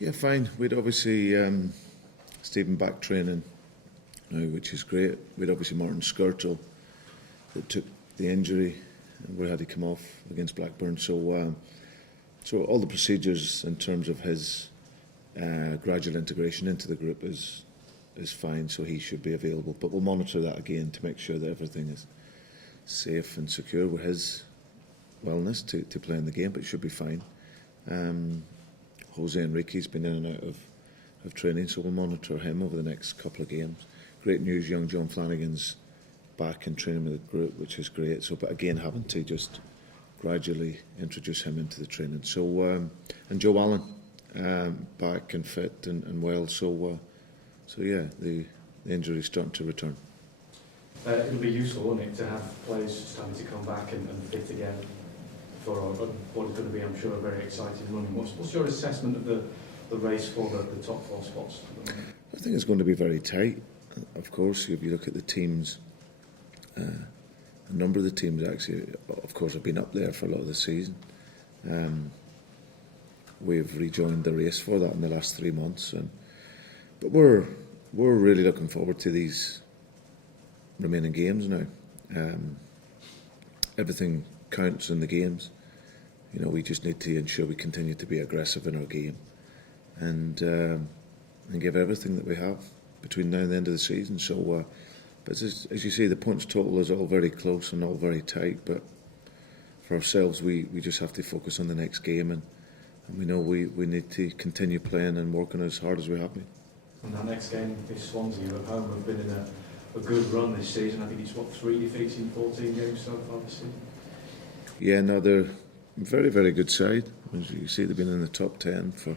Yeah, fine. We'd obviously Stephen back training now, which is great. We'd obviously Martin Skirtle that took the injury and we had to come off against Blackburn. So all the procedures in terms of his gradual integration into the group is fine. So he should be available. But we'll monitor that again to make sure that everything is safe and secure with his wellness to play in the game. But it should be fine. Jose Enrique's been in and out of training, so we'll monitor him over the next couple of games. Great news, young John Flanagan's back in training with the group, which is great. So, but again, having to just gradually introduce him into the training. So, and Joe Allen back and fit and well. So yeah, the injury's starting to return. It'll be useful, won't it, to have players starting to come back and fit again for what is going to be, I'm sure, a very exciting running. What's your assessment of the race for the top four spots? I think it's going to be very tight. Of course, if you look at the teams, a number of the teams actually, of course, have been up there for a lot of the season. We've rejoined the race for that in the last 3 months, but we're really looking forward to these remaining games now. Everything counts in the games. You know, we just need to ensure we continue to be aggressive in our game and give everything that we have between now and the end of the season. So, but as you see, the points total is all very close and all very tight. But for ourselves, we just have to focus on the next game, and we know we need to continue playing and working as hard as we have been. And that next game is Swansea at home. We've been in a good run this season. I think it's 3 defeats in 14 games so far this season. Yeah, no, they're a very, very good side. As you see, they've been in the top 10 for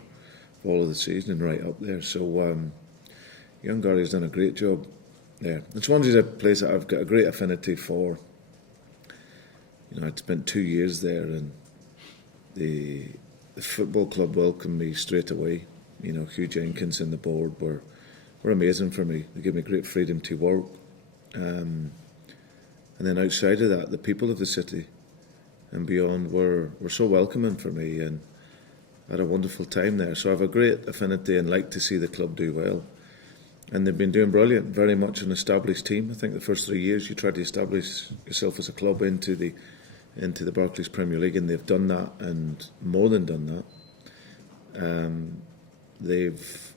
all of the season and right up there. So young Gary's done a great job there. And Swansea's a place that I've got a great affinity for. You know, I'd spent 2 years there, and the football club welcomed me straight away. You know, Hugh Jenkins and the board were amazing for me. They gave me great freedom to work. And then outside of that, the people of the city and beyond were so welcoming for me, and I had a wonderful time there. So I have a great affinity and like to see the club do well. And they've been doing brilliant, very much an established team. I think the first 3 years you tried to establish yourself as a club into the Barclays Premier League, and they've done that and more than done that. They've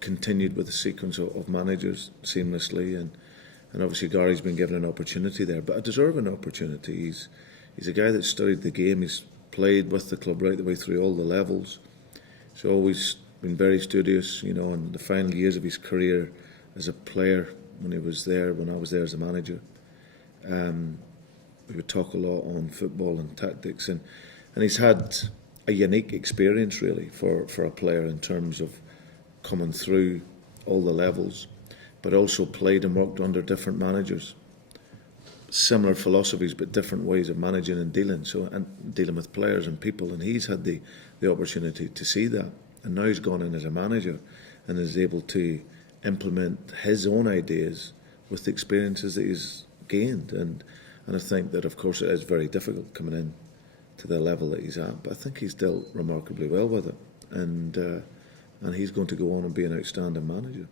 continued with a sequence of managers seamlessly, and obviously Gary's been given an opportunity there, but a deserving opportunity. He's a guy that studied the game. He's played with the club right the way through all the levels. He's always been very studious, you know, in the final years of his career as a player when I was there as a manager. We would talk a lot on football and tactics, and he's had a unique experience really for a player in terms of coming through all the levels, but also played and worked under different managers. Similar philosophies, but different ways of managing and dealing with players and people. And he's had the opportunity to see that. And now he's gone in as a manager and is able to implement his own ideas with the experiences that he's gained. And I think that, of course, it is very difficult coming in to the level that he's at. But I think he's dealt remarkably well with it. And he's going to go on and be an outstanding manager.